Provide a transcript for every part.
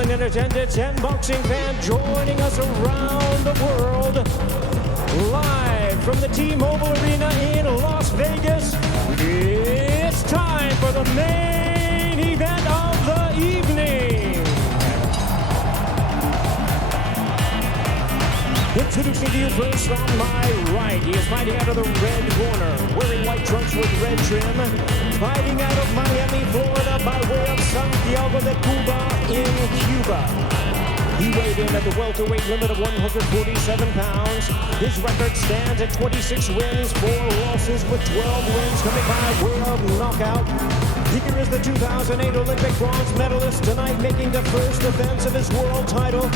gentlemen in attendance and boxing fans joining us around the world, live from the T-Mobile Arena in Las Vegas, it's time for the main event of the evening. Introducing to you first on my right, he is fighting out of the red corner, wearing white trunks with red trim, fighting out of Miami, Florida by way of Santiago de Cuba in Cuba. He weighed in at the welterweight limit of 147 pounds. His record stands at 26 wins, 4 losses with 12 wins coming by way of knockout. Here is the 2008 Olympic bronze medalist tonight making the first defense of his world title.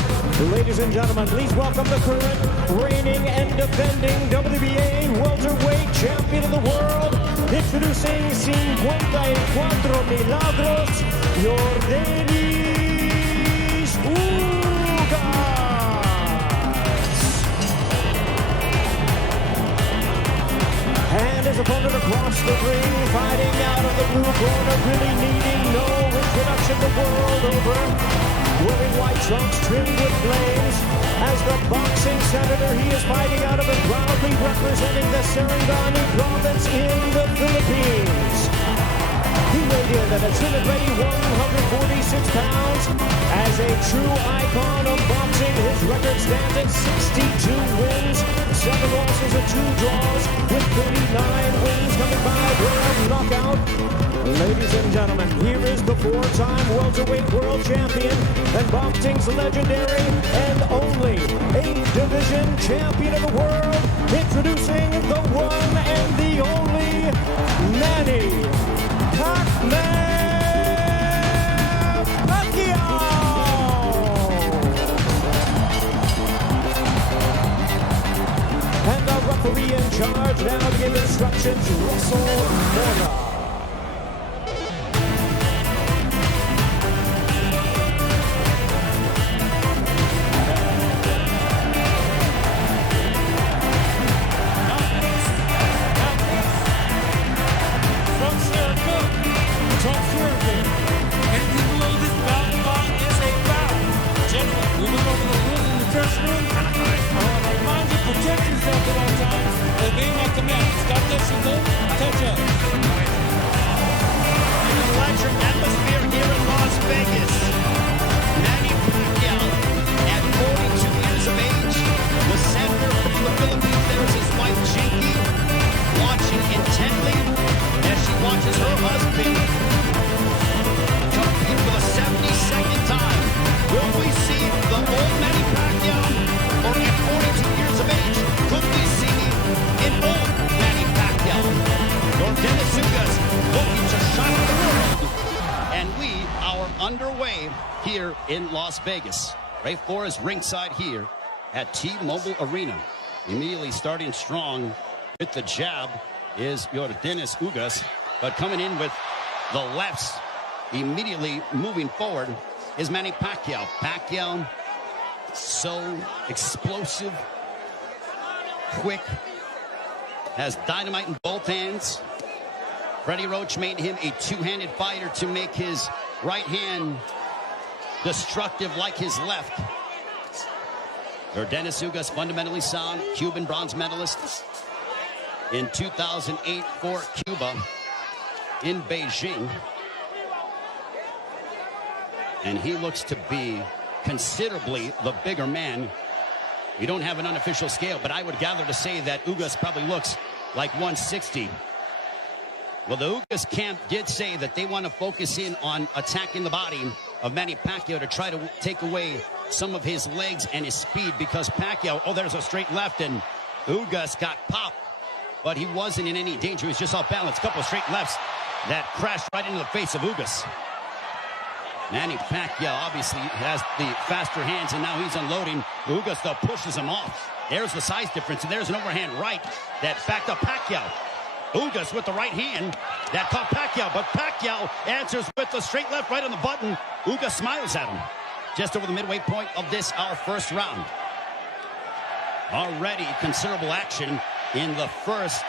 Ladies and gentlemen, please welcome the current, reigning and defending WBA welterweight champion of the world. Introducing 54 milagros, Yordenis Ugas. And his opponent across the ring, fighting out of the blue corner, really needing no introduction the world over. Wearing white trunks trimmed with flames. As the boxing senator, he is fighting out of and proudly representing the Sarangani province in the Philippines. He weighed in at a trim-ready 146 pounds. As a true icon of boxing, his record stands at 62 wins, 7 losses and 2 draws, with 39 wins coming by way of knockout. Ladies and gentlemen, here is the 4-time welterweight world champion and boxing's legendary and only 8-division champion of the world, introducing the one and the only Manny Pacquiao. And the referee in charge now to give instructions, Russell Morga. Electric atmosphere here in Las Vegas. Manny Pacquiao, at 42 years of age, the senator from the Philippines. There's his wife, Jinky, watching intently as she watches her husband compete for the 72nd time. Will we see the old Manny Pacquiao, or at 42 years of age, could we see an old Manny Pacquiao? Yordenis Ugas looking to shock the world. And we are underway here in Las Vegas. Ray Four is ringside here at T-Mobile Arena. Immediately starting strong with the jab is Yordenis Ugas, but coming in with the lefts, immediately moving forward is Manny Pacquiao. Pacquiao, so explosive, quick, has dynamite in both hands. Freddie Roach made him a two-handed fighter to make his right hand destructive like his left. Yordenis Ugas, fundamentally sound, Cuban bronze medalist in 2008 for Cuba in Beijing. And he looks to be considerably the bigger man. We don't have an unofficial scale, but I would gather to say that Ugas probably looks like 160. Well, the Ugas camp did say that they want to focus in on attacking the body of Manny Pacquiao to try to take away some of his legs and his speed, because Pacquiao, oh, there's a straight left, and Ugas got popped, but he wasn't in any danger. He was just off balance. Couple of straight lefts that crashed right into the face of Ugas. Manny Pacquiao obviously has the faster hands, and now he's unloading. Ugas, though, pushes him off. There's the size difference, and there's an overhand right that backed up Pacquiao. Ugas with the right hand that caught Pacquiao, but Pacquiao answers with the straight left right on the button. Ugas smiles at him. Just over the midway point of this, our first round. Already considerable action in the first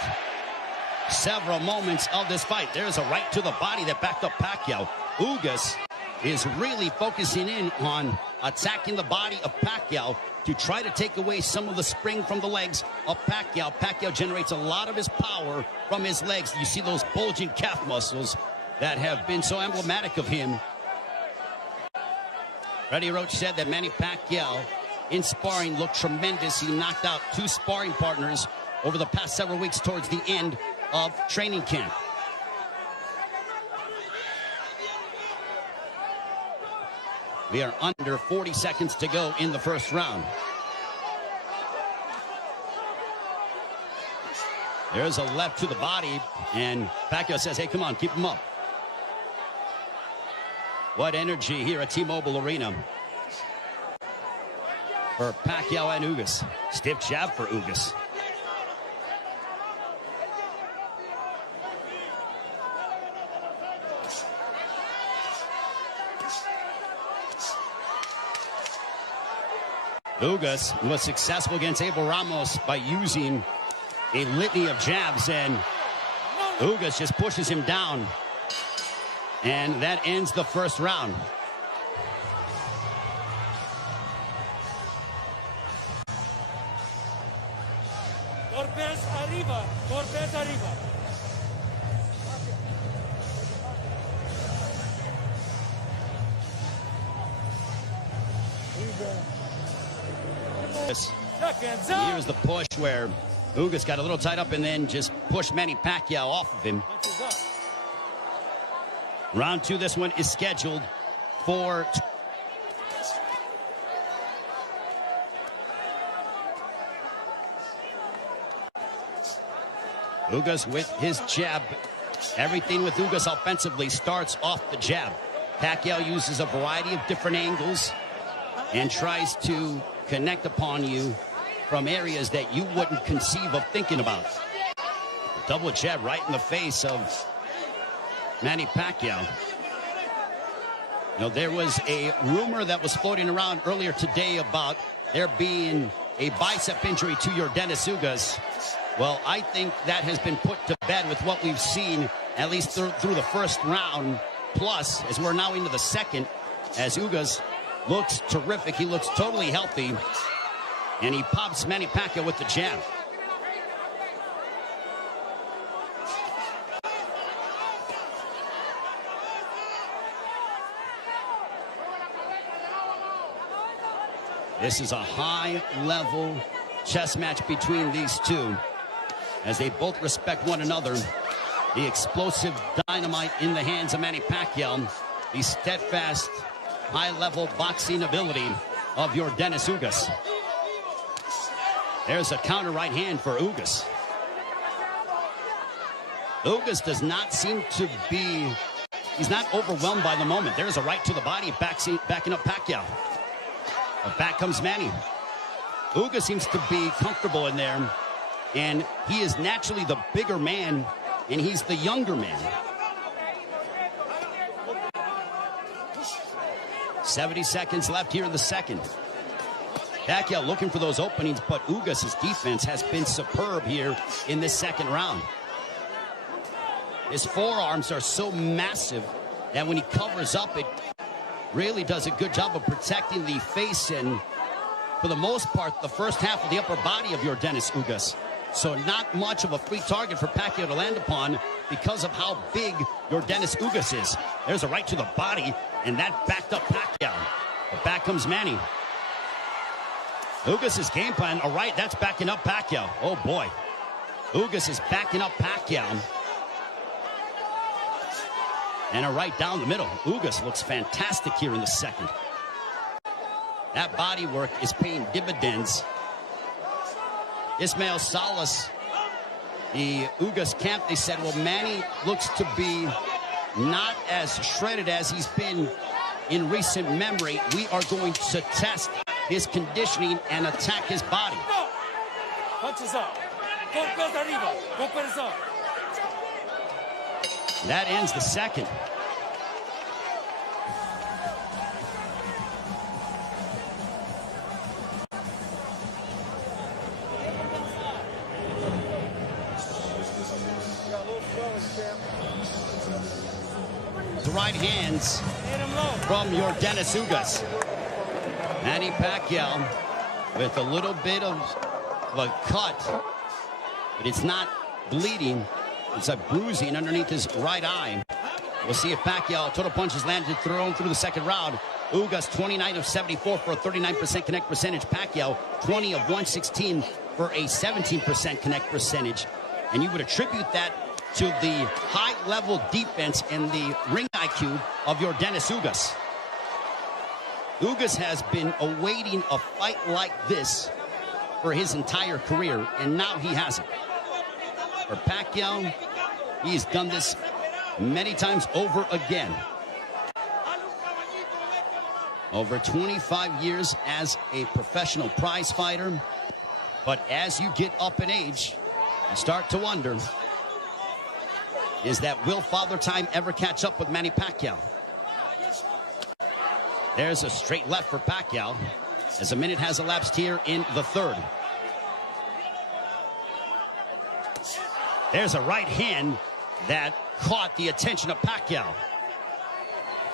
several moments of this fight. There's a right to the body that backed up Pacquiao. Ugas is really focusing in on attacking the body of Pacquiao to try to take away some of the spring from the legs of Pacquiao. Pacquiao generates a lot of his power from his legs. You see those bulging calf muscles that have been so emblematic of him. Freddie Roach said that Manny Pacquiao in sparring looked tremendous. He knocked out 2 sparring partners over the past several weeks towards the end of training camp. We are under 40 seconds to go in the first round. There's a left to the body, and Pacquiao says, hey, come on, keep him up. What energy here at T-Mobile Arena for Pacquiao and Ugas. Stiff jab for Ugas. Ugas was successful against Abel Ramos by using a litany of jabs, and Ugas just pushes him down. And that ends the first round. Corpes arriba, Corpes arriba. Here's the push where Ugas got a little tied up and then just pushed Manny Pacquiao off of him. Round 2, this one is scheduled for... Ugas with his jab. Everything with Ugas offensively starts off the jab. Pacquiao uses a variety of different angles and tries to connect upon you from areas that you wouldn't conceive of thinking about. Double jab right in the face of Manny Pacquiao. Now, there was a rumor that was floating around earlier today about there being a bicep injury to Yordenis Ugas. Well, I think that has been put to bed with what we've seen, at least through the first round, plus as we're now into the second, as Ugas looks terrific. He looks totally healthy, and he pops Manny Pacquiao with the jab. This is a high-level chess match between these two, as they both respect one another. The explosive dynamite in the hands of Manny Pacquiao, the steadfast, high-level boxing ability of Yordenis Ugas. There's a counter right hand for Ugas. Ugas does not seem to be, he's not overwhelmed by the moment. There's a right to the body, backing up Pacquiao. But back comes Manny. Ugas seems to be comfortable in there, and he is naturally the bigger man, and he's the younger man. 70 seconds left here in the second. Pacquiao looking for those openings, but Ugas' defense has been superb here in this second round. His forearms are so massive that when he covers up, it really does a good job of protecting the face and, for the most part, the first half of the upper body of Yordenis Ugas. So not much of a free target for Pacquiao to land upon because of how big Yordenis Ugas is. There's a right to the body, and that backed up Pacquiao. But back comes Manny. Ugas' game plan, all right, that's backing up Pacquiao. Oh, boy. Ugas is backing up Pacquiao. And a right down the middle. Ugas looks fantastic here in the second. That body work is paying dividends. Ismael Salas, the Ugas camp, they said, well, Manny looks to be not as shredded as he's been in recent memory. We are going to test his conditioning and attack his body. Punches up. Golpes arriba. Golpes up. That ends the second. The right hands. Hit him low. from Yordenis Ugas. Manny Pacquiao with a little bit of a cut, but it's not bleeding. It's a bruising underneath his right eye. We'll see if Pacquiao, total punches landed, thrown through the second round. Ugas 29 of 74 for a 39% connect percentage. Pacquiao 20 of 116 for a 17% connect percentage. And you would attribute that to the high-level defense and the ring IQ of Yordenis Ugas. Ugas has been awaiting a fight like this for his entire career, and now he has it. For Pacquiao, he's done this many times over again. Over 25 years as a professional prize fighter. But as you get up in age, you start to wonder, will Father Time ever catch up with Manny Pacquiao? There's a straight left for Pacquiao as a minute has elapsed here in the third. There's a right hand that caught the attention of Pacquiao.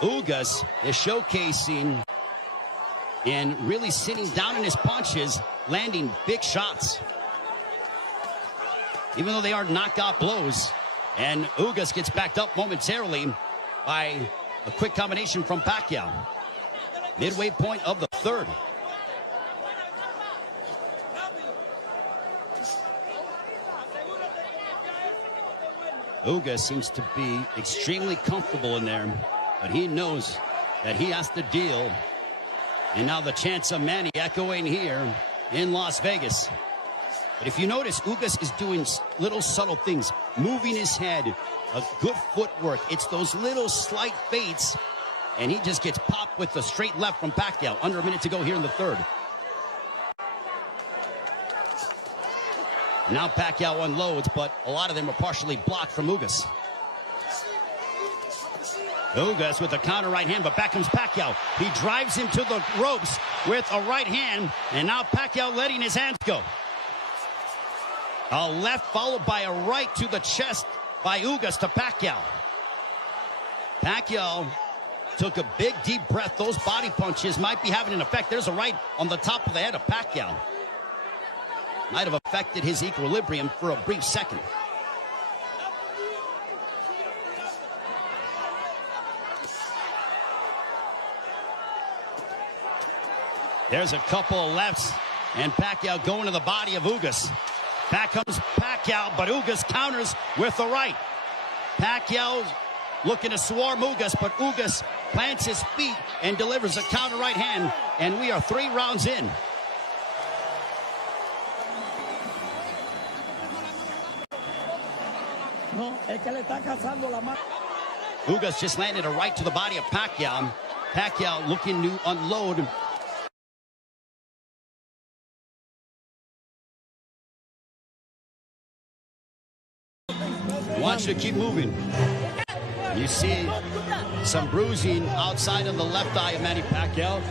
Ugas is showcasing and really sitting down in his punches, landing big shots. Even though they are knockout blows, and Ugas gets backed up momentarily by a quick combination from Pacquiao. Midway point of the third. Ugas seems to be extremely comfortable in there, but he knows that he has to deal. And now the chants of Manny echoing here in Las Vegas. But if you notice, Ugas is doing little subtle things, moving his head, a good footwork. It's those little slight feints, and he just gets popped with the straight left from Pacquiao. Under a minute to go here in the third. Now Pacquiao unloads, but a lot of them are partially blocked from Ugas. Ugas with a counter right hand, but back comes Pacquiao. He drives him to the ropes with a right hand, and now Pacquiao letting his hands go. A left followed by a right to the chest by Ugas to Pacquiao. Pacquiao took a big deep breath. Those body punches might be having an effect. There's a right on the top of the head of Pacquiao. Might have affected his equilibrium for a brief second. There's a couple of lefts, and Pacquiao going to the body of Ugas. Back comes Pacquiao, but Ugas counters with the right. Pacquiao looking to swarm Ugas, but Ugas plants his feet and delivers a counter right hand, and we are 3 rounds in. Ugas just landed a right to the body of Pacquiao. Pacquiao looking to unload. Wants to keep moving. You see some bruising outside of the left eye of Manny Pacquiao.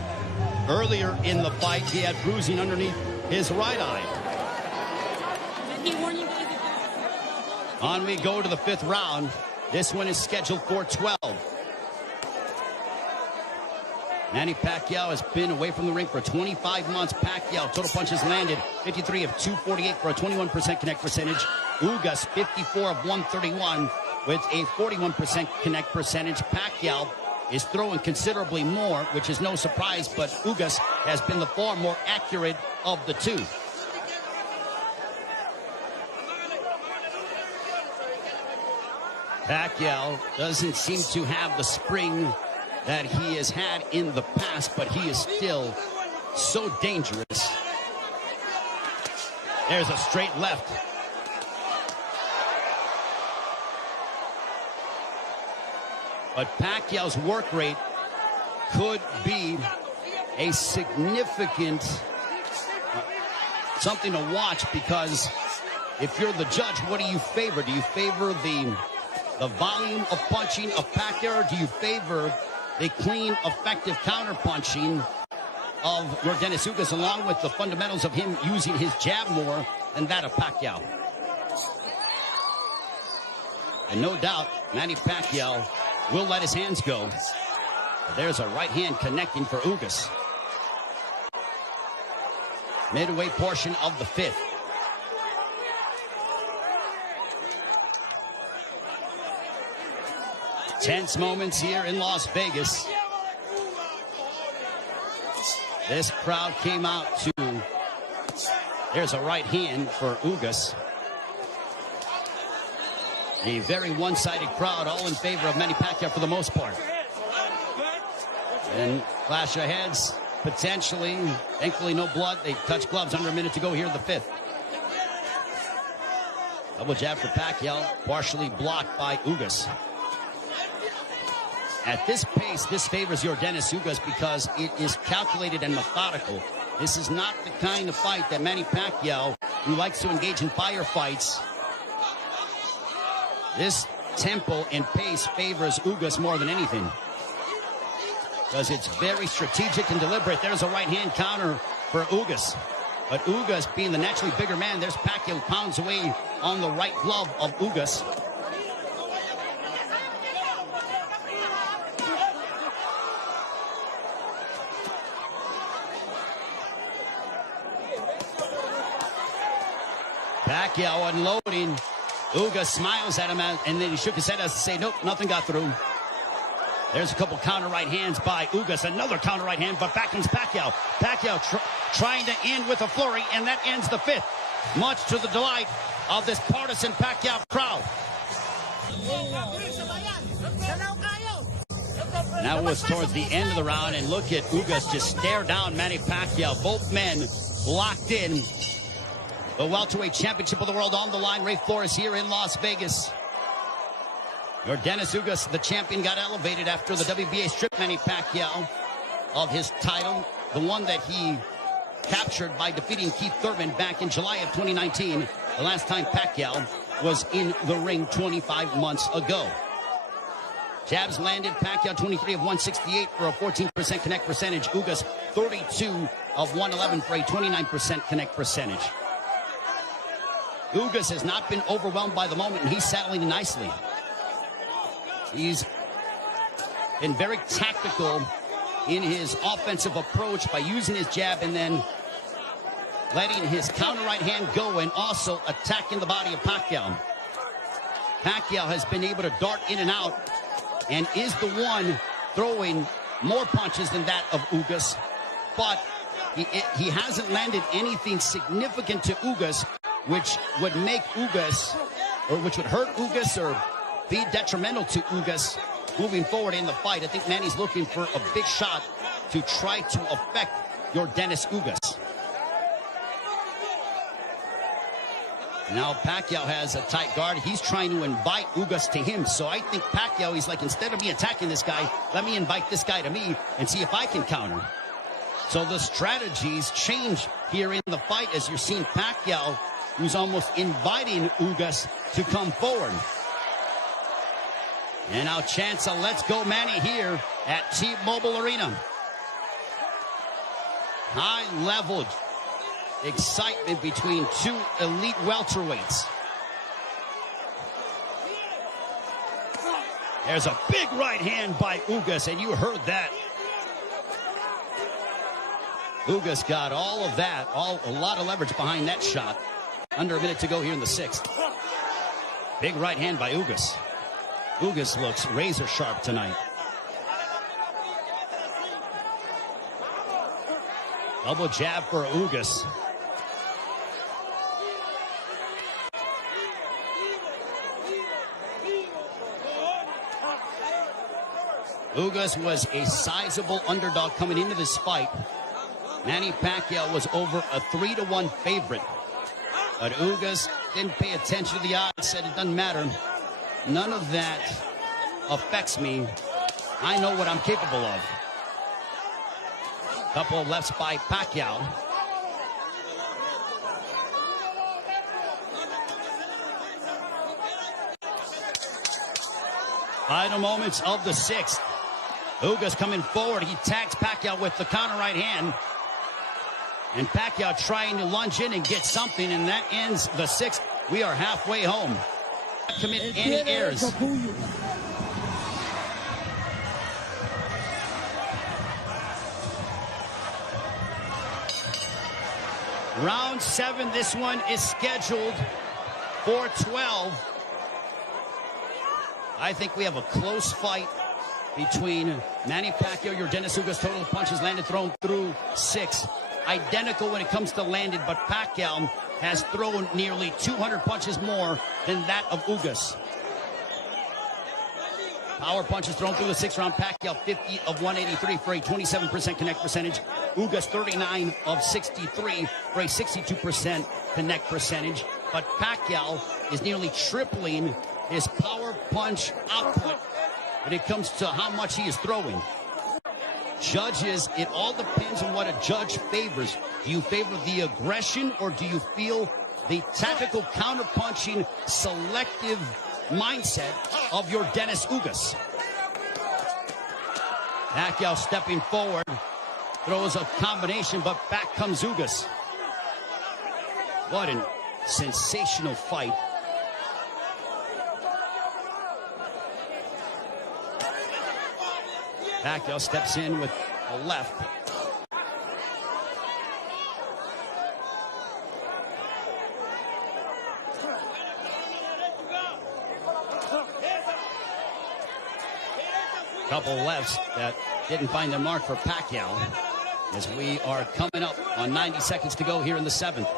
Earlier in the fight, he had bruising underneath his right eye. On we go to the 5th round. This one is scheduled for 12. Manny Pacquiao has been away from the ring for 25 months. Pacquiao, total punches landed 53 of 248 for a 21% connect percentage. Ugas, 54 of 131 with a 41% connect percentage. Pacquiao is throwing considerably more, which is no surprise, but Ugas has been the far more accurate of the two. Pacquiao doesn't seem to have the spring that he has had in the past, but he is still so dangerous. There's a straight left. But Pacquiao's work rate could be a significant something to watch, because if you're the judge, what do you favor? Do you favor the volume of punching of Pacquiao, or do you favor the clean, effective counter-punching of Yordenis Ugas, along with the fundamentals of him using his jab more than that of Pacquiao? And no doubt, Manny Pacquiao will let his hands go. There's a right hand connecting for Ugas. Midway portion of the fifth. Tense moments here in Las Vegas. This crowd came out to... There's a right hand for Ugas. A very one-sided crowd, all in favor of Manny Pacquiao for the most part. And clash of heads, potentially. Thankfully, no blood. They touch gloves under a minute to go here in the fifth. Double jab for Pacquiao, partially blocked by Ugas. At this pace, this favors Yordenis Ugas because it is calculated and methodical. This is not the kind of fight that Manny Pacquiao, who likes to engage in firefights. This tempo and pace favors Ugas more than anything, because it's very strategic and deliberate. There's a right-hand counter for Ugas. But Ugas, being the naturally bigger man, there's Pacquiao who pounds away on the right glove of Ugas. Pacquiao unloading. Ugas smiles at him, and then he shook his head as to say, nope, nothing got through. There's a couple counter right hands by Ugas. Another counter right hand, but back comes Pacquiao. Pacquiao trying to end with a flurry, and that ends the fifth. Much to the delight of this partisan Pacquiao crowd. Now it was towards the end of the round, and look at Ugas just stare down Manny Pacquiao. Both men locked in. The welterweight championship of the world on the line. Ray Flores here in Las Vegas. Yordenis Ugas, the champion, got elevated after the WBA stripped Manny Pacquiao of his title, the one that he captured by defeating Keith Thurman back in July of 2019, the last time Pacquiao was in the ring 25 months ago. Jabs landed. Pacquiao 23 of 168 for a 14% connect percentage. Ugas 32 of 111 for a 29% connect percentage. Ugas has not been overwhelmed by the moment, and he's settling nicely. He's been very tactical in his offensive approach by using his jab and then letting his counter right hand go and also attacking the body of Pacquiao. Pacquiao has been able to dart in and out and is the one throwing more punches than that of Ugas, but he hasn't landed anything significant to Ugas, which would make Ugas, or which would hurt Ugas or be detrimental to Ugas moving forward in the fight. I think Manny's looking for a big shot to try to affect Yordenis Ugas. Now Pacquiao has a tight guard. He's trying to invite Ugas to him. So I think Pacquiao, he's like, instead of me attacking this guy, let me invite this guy to me and see if I can counter. So the strategies change here in the fight as you're seeing Pacquiao, who's almost inviting Ugas to come forward. And now chance a let's go Manny here at T-Mobile Arena. High-level excitement between two elite welterweights. There's a big right hand by Ugas, and you heard that. Ugas got all of that, a lot of leverage behind that shot. Under a minute to go here in the sixth. Big right hand by Ugas. Ugas looks razor sharp tonight. Double jab for Ugas. Ugas was a sizable underdog coming into this fight. Manny Pacquiao was over a 3-1 favorite. But Ugas didn't pay attention to the odds, said it doesn't matter. None of that affects me. I know what I'm capable of. Couple of lefts by Pacquiao. Final moments of the sixth. Ugas coming forward. He tags Pacquiao with the counter right hand. And Pacquiao trying to lunge in and get something, and that ends the sixth. We are halfway home. Not commit any errors. Round 7, this one is scheduled for 12. I think we have a close fight between Manny Pacquiao, Yordenis Ugas. Total punches landed, thrown through 6. Identical when it comes to landed, but Pacquiao has thrown nearly 200 punches more than that of Ugas. Power punches thrown through the 6th round. Pacquiao 50 of 183 for a 27% connect percentage. Ugas 39 of 63 for a 62% connect percentage. But Pacquiao is nearly tripling his power punch output when it comes to how much he is throwing. Judges, it all depends on what a judge favors. Do you favor the aggression, or do you feel the tactical counterpunching, selective mindset of Yordenis Ugas? Pacquiao stepping forward, throws a combination, but back comes Ugas. What a sensational fight. Pacquiao steps in with a left. Couple lefts that didn't find their mark for Pacquiao as we are coming up on 90 seconds to go here in the 7th.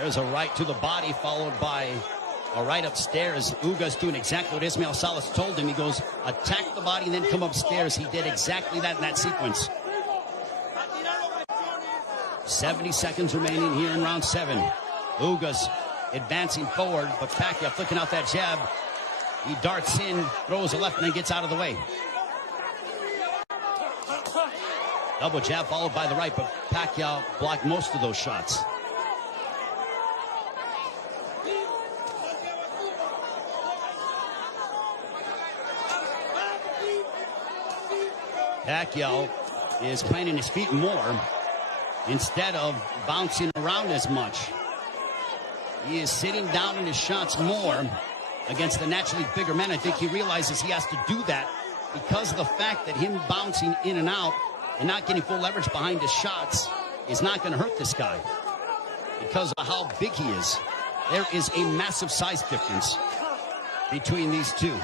There's a right to the body followed by a right upstairs. Ugas doing exactly what Ismael Salas told him. He goes, attack the body and then come upstairs. He did exactly that in that sequence. 70 seconds remaining here in round 7. Ugas advancing forward, but Pacquiao flicking out that jab. He darts in, throws a left, and then gets out of the way. Double jab followed by the right, but Pacquiao blocked most of those shots. Pacquiao is planting his feet more instead of bouncing around as much. He is sitting down in his shots more against the naturally bigger men. I think he realizes he has to do that because of the fact that him bouncing in and out and not getting full leverage behind his shots is not going to hurt this guy because of how big he is. There is a massive size difference between these two.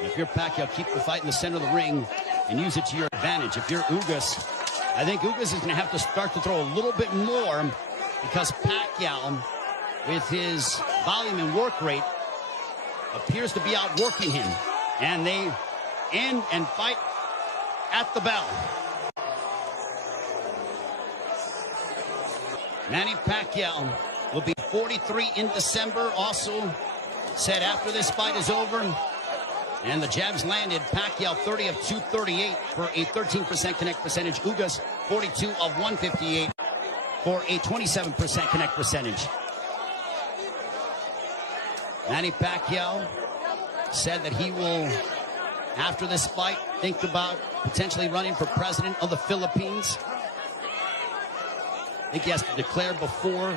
If you're Pacquiao, keep the fight in the center of the ring and use it to your advantage. If you're Ugas, I think Ugas is going to have to start to throw a little bit more because Pacquiao, with his volume and work rate, appears to be outworking him. And they end and fight at the bell. Manny Pacquiao will be 43 in December. Also said after this fight is over, and the jabs landed, Pacquiao 30 of 238 for a 13% connect percentage. Ugas 42 of 158 for a 27% connect percentage. Manny Pacquiao said that he will, after this fight, think about potentially running for president of the Philippines. I think he has to declare before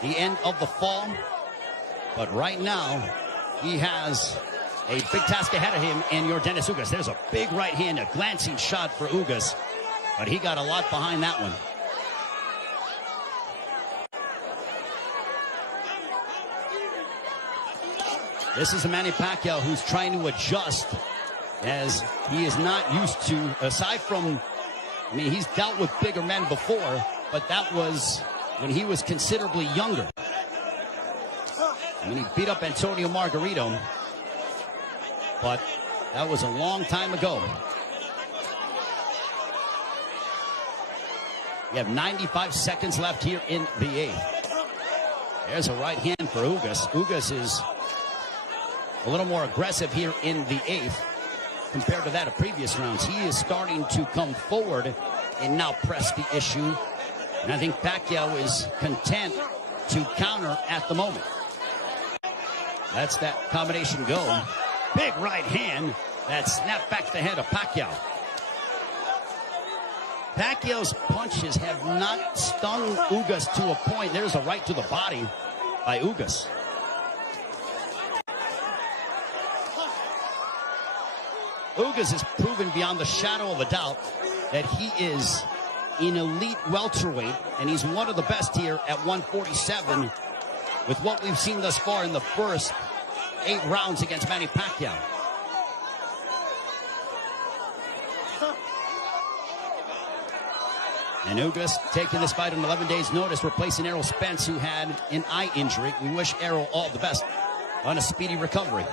the end of the fall. But right now, he has a big task ahead of him in Yordenis Ugas. There's a big right hand, a glancing shot for Ugas, but he got a lot behind that one. This is a Manny Pacquiao who's trying to adjust as he is not used to, aside from, I mean, he's dealt with bigger men before, but that was when he was considerably younger. I mean, he beat up Antonio Margarito, but that was a long time ago. We have 95 seconds left here in the 8th. There's a right hand for Ugas. Ugas is a little more aggressive here in the 8th compared to that of previous rounds. He is starting to come forward and now press the issue. And I think Pacquiao is content to counter at the moment. That's that combination go. Big right hand that snapped back the head of Pacquiao. Pacquiao's punches have not stung Ugas to a point. There's a right to the body by Ugas. Ugas has proven beyond the shadow of a doubt that he is an elite welterweight, and he's one of the best here at 147 with what we've seen thus far in the first 8 rounds against Manny Pacquiao. And Ugas taking this fight on 11 days' notice, replacing Errol Spence, who had an eye injury. We wish Errol all the best on a speedy recovery.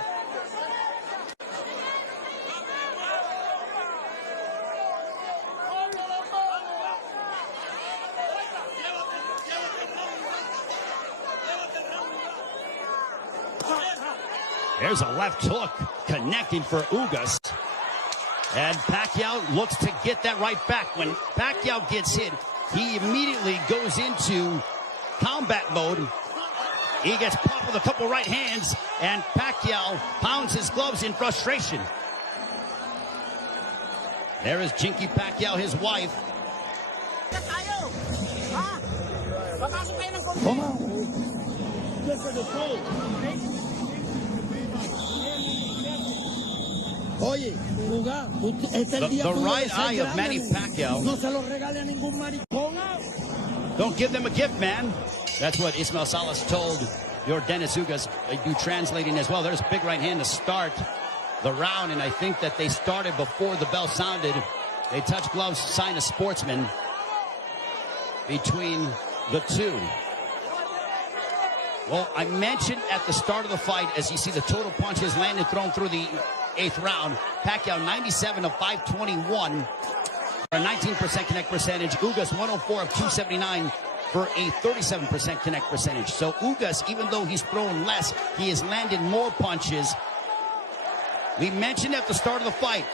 There's a left hook connecting for Ugas. And Pacquiao looks to get that right back. When Pacquiao gets hit, he immediately goes into combat mode. He gets popped with a couple right hands, and Pacquiao pounds his gloves in frustration. There is Jinky Pacquiao, his wife. The right eye of Manny Pacquiao. Don't give them a gift, man. That's what Ismael Salas told Yordenis Ugas. They do translating as well. There's a big right hand to start the round, and I think that they started before the bell sounded. They touched gloves, sign of sportsman between the two. Well, I mentioned at the start of the fight, as you see the total punches landed, thrown through the 8th round, Pacquiao 97 of 521 for a 19% connect percentage. Ugas 104 of 279 for a 37% connect percentage. So Ugas, even though he's thrown less, he has landed more punches. We mentioned at the start of the fight,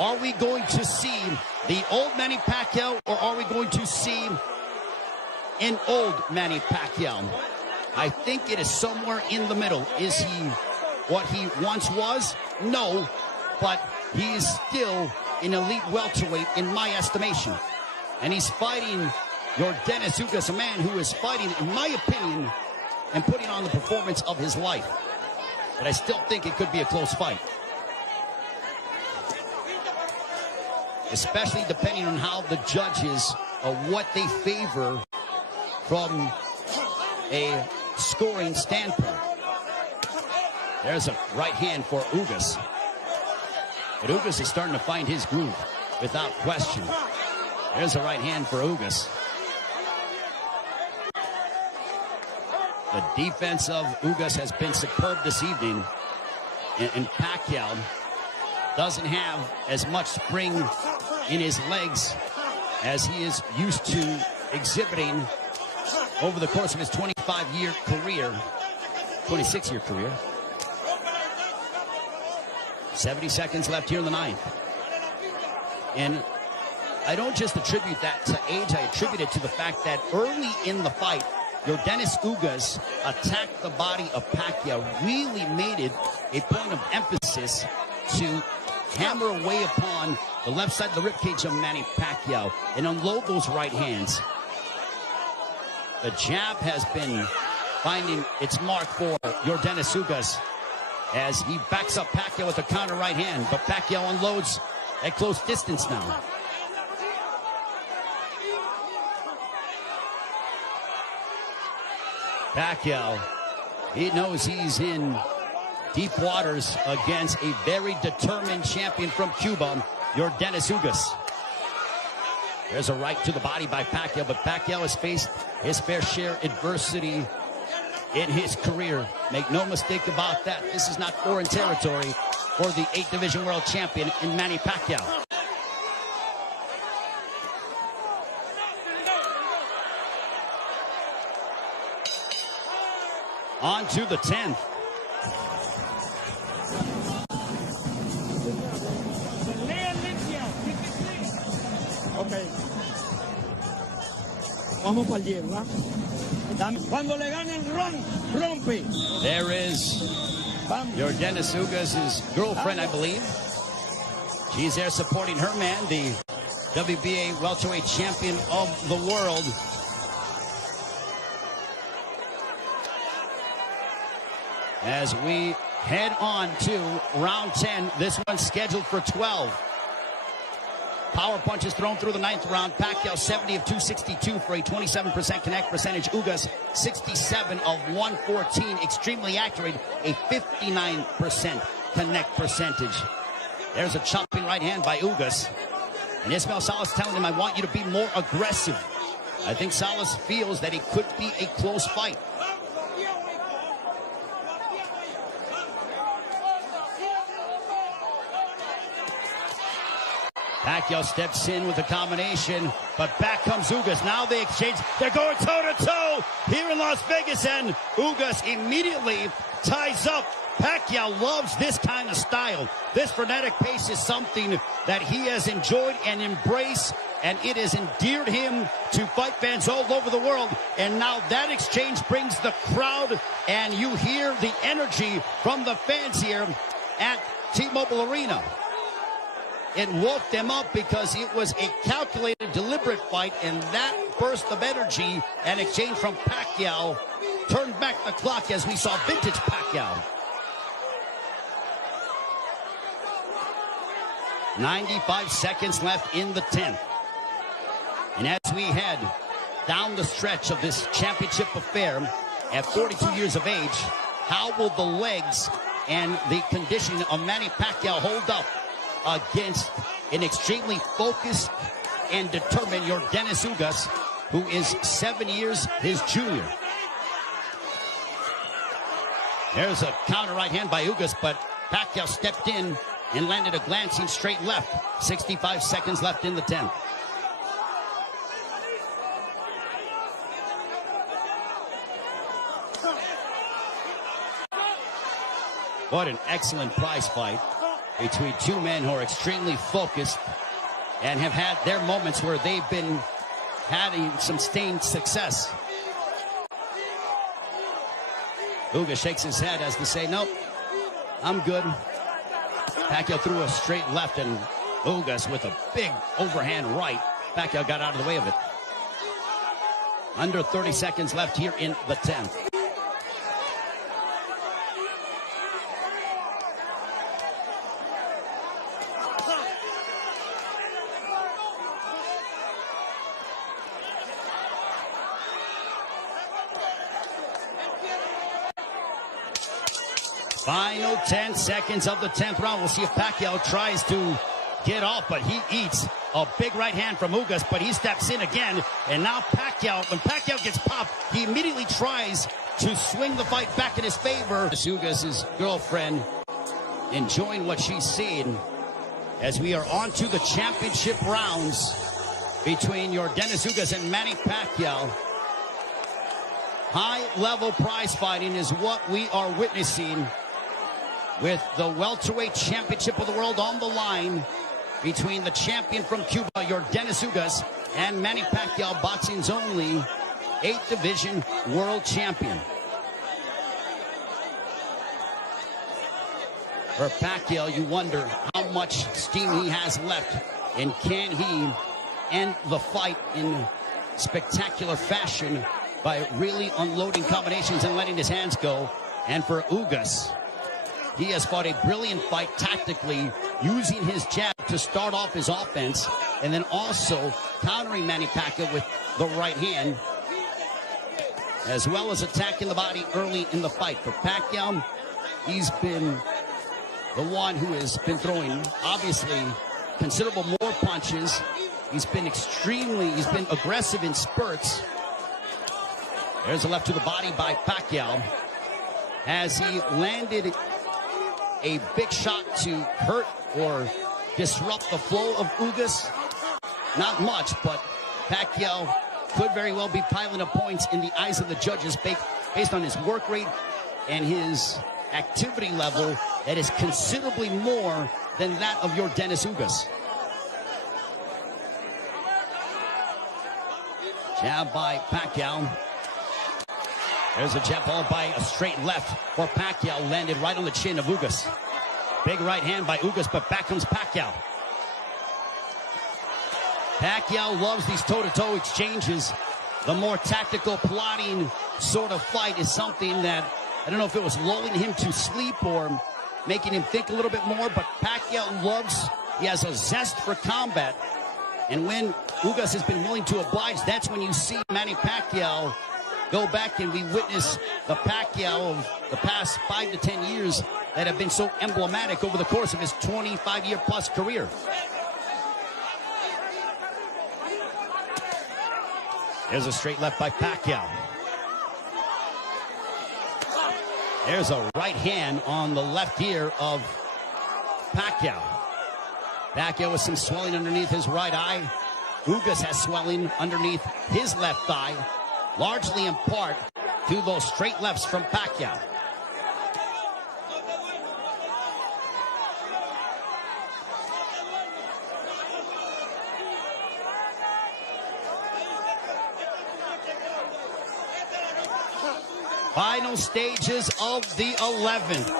are we going to see the old Manny Pacquiao, or are we going to see an old Manny Pacquiao? I think it is somewhere in the middle. Is he what he once was? No, but he is still an elite welterweight in my estimation. And he's fighting Yordenis Ugas, a man who is fighting, in my opinion, and putting on the performance of his life. But I still think it could be a close fight. Especially depending on how the judges, what they favor from a scoring standpoint. There's a right hand for Ugas. But Ugas is starting to find his groove without question. There's a right hand for Ugas. The defense of Ugas has been superb this evening. And Pacquiao doesn't have as much spring in his legs as he is used to exhibiting over the course of his 25-year career, 26-year career. 70 seconds left here in the 9th. And I don't just attribute that to age, I attribute it to the fact that early in the fight, Yordenis Ugas attacked the body of Pacquiao, really made it a point of emphasis to hammer away upon the left side of the ribcage of Manny Pacquiao and unload those right hands. The jab has been finding its mark for Yordenis Ugas as he backs up Pacquiao with a counter right hand, but Pacquiao unloads at close distance now. Pacquiao, he knows he's in deep waters against a very determined champion from Cuba, Yordenis Ugas. There's a right to the body by Pacquiao, but Pacquiao has faced his fair share adversity in his career. Make no mistake about that. This is not foreign territory for the 8th Division World Champion in Manny Pacquiao. On to the 10th. Okay. Vamos para el 10, ¿verdad? Cuando le ganen, rompe. There is Yordenis Ugas' girlfriend, I believe. She's there supporting her man, the WBA welterweight champion of the world. As we head on to round 10. This one's scheduled for 12. Power punches thrown through the 9th round. Pacquiao 70 of 262 for a 27% connect percentage. Ugas 67 of 114. Extremely accurate, a 59% connect percentage. There's a chopping right hand by Ugas. And Ismael Salas telling him, I want you to be more aggressive. I think Salas feels that it could be a close fight. Pacquiao steps in with a combination, but back comes Ugas. Now they exchange. They're going toe-to-toe here in Las Vegas, and Ugas immediately ties up. Pacquiao loves this kind of style. This frenetic pace is something that he has enjoyed and embraced, and it has endeared him to fight fans all over the world. And now that exchange brings the crowd, and you hear the energy from the fans here at T-Mobile Arena. It woke them up because it was a calculated, deliberate fight, and that burst of energy and exchange from Pacquiao turned back the clock as we saw vintage Pacquiao. 95 seconds left in the 10th. And as we head down the stretch of this championship affair at 42 years of age, how will the legs and the conditioning of Manny Pacquiao hold up against an extremely focused and determined Yordenis Ugas, who is 7 years his junior? There's a counter right hand by Ugas, but Pacquiao stepped in and landed a glancing straight left. 65 seconds left in the 10th. What an excellent prize fight between two men who are extremely focused and have had their moments where they've been having some sustained success. Ugas shakes his head as to say, nope, I'm good. Pacquiao threw a straight left, and Ugas with a big overhand right. Pacquiao got out of the way of it. Under 30 seconds left here in the 10th. Final 10 seconds of the 10th round. We'll see if Pacquiao tries to get off, but he eats a big right hand from Ugas, but he steps in again. And now Pacquiao, when Pacquiao gets popped, he immediately tries to swing the fight back in his favor. Ugas' girlfriend enjoying what she's seeing as we are on to the championship rounds between Yordenis Ugas and Manny Pacquiao. High-level prize fighting is what we are witnessing, with the welterweight championship of the world on the line between the champion from Cuba, Yordenis Ugas, and Manny Pacquiao, boxing's only 8th division world champion. For Pacquiao, you wonder how much steam he has left, and can he end the fight in spectacular fashion by really unloading combinations and letting his hands go. And for Ugas, he has fought a brilliant fight tactically, using his jab to start off his offense, and then also countering Manny Pacquiao with the right hand, as well as attacking the body early in the fight. For Pacquiao, he's been the one who has been throwing, obviously, considerable more punches. He's been aggressive in spurts. There's a left to the body by Pacquiao as he landed a big shot to hurt or disrupt the flow of Ugas. Not much, but Pacquiao could very well be piling up points in the eyes of the judges based on his work rate and his activity level that is considerably more than that of Yordenis Ugas. Jab by Pacquiao. There's a jab followed by a straight left for Pacquiao, landed right on the chin of Ugas. Big right hand by Ugas, but back comes Pacquiao. Pacquiao loves these toe-to-toe exchanges. The more tactical, plotting sort of fight is something that I don't know if it was lulling him to sleep or making him think a little bit more, but Pacquiao he has a zest for combat. And when Ugas has been willing to oblige, that's when you see Manny Pacquiao go back, and we witness the Pacquiao of the past 5 to 10 years that have been so emblematic over the course of his 25-year-plus career. There's a straight left by Pacquiao. There's a right hand on the left ear of Pacquiao. Pacquiao with some swelling underneath his right eye. Ugas has swelling underneath his left eye, largely in part to those straight lefts from Pacquiao. Final stages of the 11th.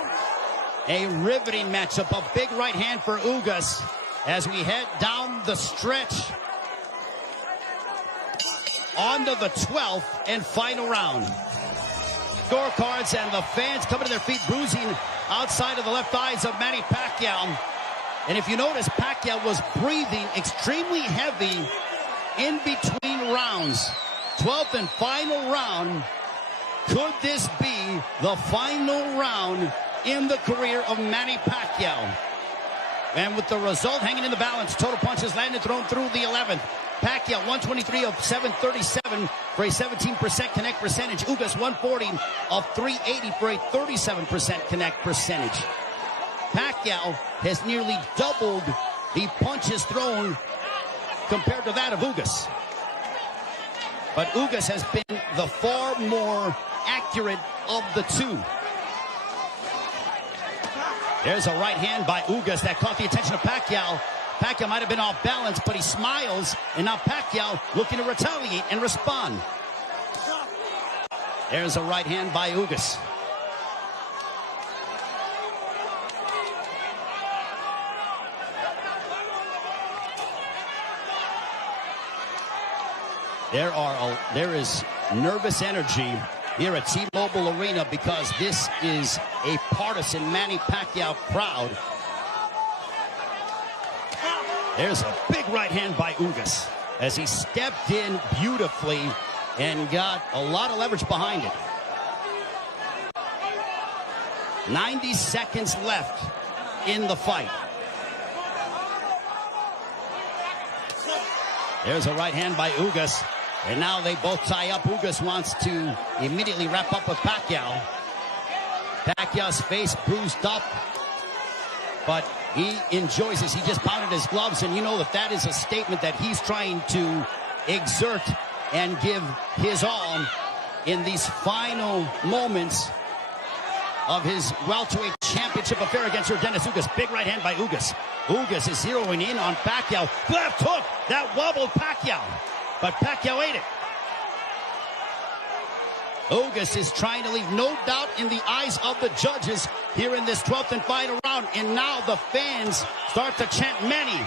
A riveting matchup, a big right hand for Ugas as we head down the stretch onto the 12th and final round. Scorecards and the fans coming to their feet, bruising outside of the left eyes of Manny Pacquiao. And if you notice, Pacquiao was breathing extremely heavy in between rounds. 12th and final round. Could this be the final round in the career of Manny Pacquiao? And with the result hanging in the balance, total punches landed, thrown through the 11th. Pacquiao 123 of 737 for a 17% connect percentage. Ugas 140 of 380 for a 37% connect percentage. Pacquiao has nearly doubled the punches thrown compared to that of Ugas. But Ugas has been the far more accurate of the two. There's a right hand by Ugas that caught the attention of Pacquiao. Pacquiao might have been off balance, but he smiles, and now Pacquiao looking to retaliate and respond. There's a right hand by Ugas. There is nervous energy here at T-Mobile Arena because this is a partisan Manny Pacquiao crowd. There's a big right hand by Ugas as he stepped in beautifully and got a lot of leverage behind it. 90 seconds left in the fight. There's a right hand by Ugas. And now they both tie up. Ugas wants to immediately wrap up with Pacquiao. Pacquiao's face bruised up, but he enjoys this. He just pounded his gloves, and you know that is a statement that he's trying to exert and give his all in these final moments of his welterweight championship affair against Yordenis Ugas. Big right hand by Ugas. Ugas is zeroing in on Pacquiao. Left hook that wobbled Pacquiao, but Pacquiao ate it. Ugas is trying to leave no doubt in the eyes of the judges here in this 12th and final round. And now the fans start to chant Manny.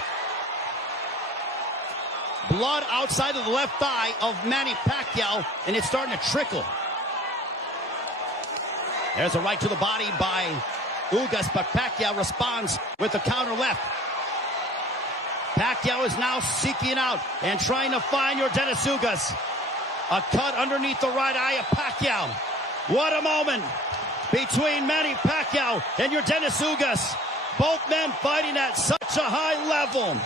Blood outside of the left thigh of Manny Pacquiao, and it's starting to trickle. There's a right to the body by Ugas, but Pacquiao responds with the counter left. Pacquiao is now seeking out and trying to find Yordenis Ugas. A cut underneath the right eye of Pacquiao. What a moment between Manny Pacquiao and Yordenis Ugas. Both men fighting at such a high level.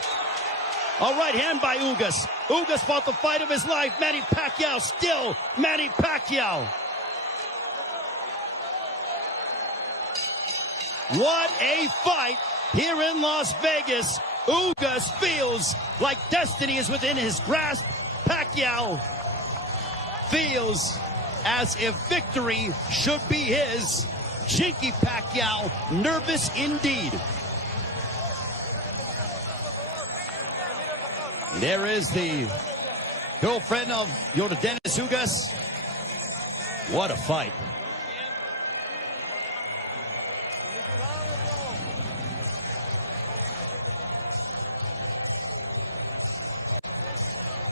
A right hand by Ugas. Ugas fought the fight of his life. Manny Pacquiao still Manny Pacquiao. What a fight here in Las Vegas. Ugas feels like destiny is within his grasp. Pacquiao feels as if victory should be his. Chinky Pacquiao, nervous indeed. There is the girlfriend of Yordenis Ugas. What a fight.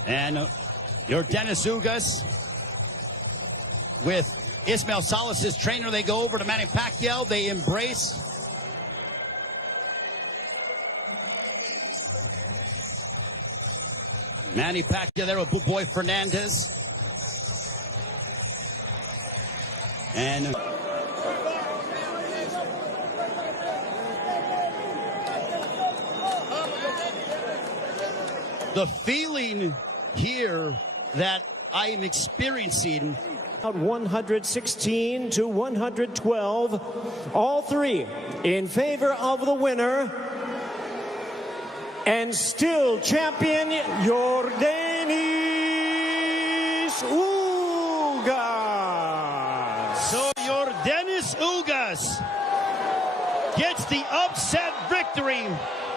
And Yordenis Ugas with Ismael Salas' trainer. They go over to Manny Pacquiao. They embrace. Manny Pacquiao there with Boy Fernandez. And the feeling here that I am experiencing. 116 to 112. All three in favor of the winner. And still champion, Yordenis Ugas. So Yordenis Ugas gets the upset victory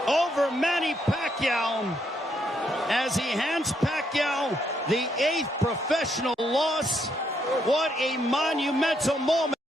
over Manny Pacquiao as he hands Pacquiao the 8th professional loss. What a monumental moment.